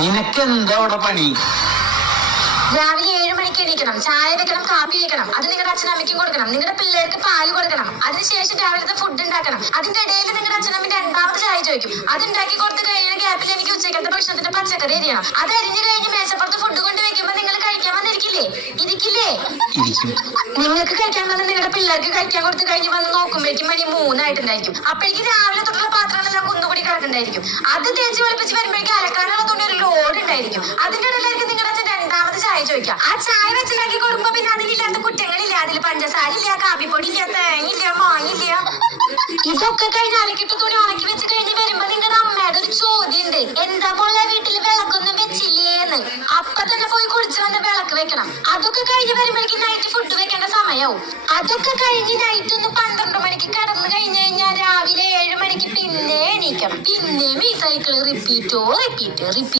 നിനക്കെന്താ അവിടെ പണി? രാവിലെ 7 മണിക്ക് എണീക്കണം, ചായ വെക്കണം, കാപ്പി വെക്കണം, അത് നിങ്ങളുടെ അച്ഛനമ്മയ്ക്കും കൊടുക്കണം, നിങ്ങളുടെ പിള്ളേർക്ക് പാല് കൊടുക്കണം, അതിനുശേഷം രാവിലത്തെ ഫുഡ് ഉണ്ടാക്കണം. അതിന്റെ ഇടയിൽ നിങ്ങളുടെ അച്ഛനമ്മ രണ്ടാമത് ചായ ചോദിക്കും. അതുണ്ടാക്കി കൊടുത്ത് കഴിയുന്ന ഗ്യാപ്പിൽ എനിക്ക് ഉച്ചക്കത്തെ ഭക്ഷണത്തിന്റെ പച്ചക്കറി അരിയണം. അത് അരിഞ്ഞു കഴിഞ്ഞ് മേശപ്പുറത്ത് ഫുഡ് കൊണ്ട് വെക്കുമ്പോ നിങ്ങൾ കഴിക്കാൻ വന്നിരിക്കില്ലേ? നിങ്ങൾക്ക് കഴിക്കാൻ വന്ന് നിങ്ങളുടെ പിള്ളേർക്ക് കഴിക്കാൻ കൊടുത്ത് കഴിഞ്ഞ് വന്ന് നോക്കുമ്പോഴേക്കും മണി 3 ആയിട്ടുണ്ടായിരിക്കും. അപ്പോഴേക്കും രാവിലെ തൊട്ടുള്ള പാത്രങ്ങളെല്ലാം കുന്നുകൂടി കിടക്കുന്നുണ്ടായിരിക്കും. അത് തേച്ച് വെളുപ്പിച്ച് വരുമ്പോഴേക്കും അലക്കാനുള്ള തുണി ഒരു ലോഡ് ഉണ്ടായിരിക്കും. അതിന്റെ ഇടയിലായിരിക്കും നിങ്ങളുടെ അച്ഛൻ രണ്ടാമത് ചായ ചോദിക്കാം. ആ ചായ വെച്ചുണ്ടാക്കി കൊടുക്കുമ്പോ പിന്നെ അതിലില്ലാത്ത കുറ്റങ്ങളില്ല, അതിൽ പഞ്ചസാര ഇല്ല, കാപ്പിപ്പൊടി ഇല്ല, തേങ്ങയില്ല, മാങ്ങില്ല. ഇതൊക്കെ കഴിഞ്ഞ് അലക്കിട്ട് തുണി ഉണക്കി വെച്ച് കഴിഞ്ഞ് വരുമ്പോ നിങ്ങളുടെ അമ്മയുടെ ഒരു ചോദ്യം ഉണ്ട്, എന്താ പോലെ വീട്ടിൽ വിളക്കൊന്നും വെച്ചില്ലേന്ന്. അപ്പൊ തന്നെ പോയി കുളിച്ച് വന്ന് വിളക്ക് വെക്കണം. അതൊക്കെ കഴിഞ്ഞ് വരുമ്പോഴേക്കും നൈറ്റ് ഫുഡ് വെക്കേണ്ട സമയവും. അതൊക്കെ കഴിഞ്ഞ് നൈറ്റ് ഒന്ന് 12 മണിക്ക് കിടന്നു കഴിഞ്ഞ് കഴിഞ്ഞാൽ രാവിലെ 7 മണിക്ക് പിന്നെ എണീക്കണം. പിന്നെയും ഈ സൈക്കിൾ റിപ്പീറ്റ്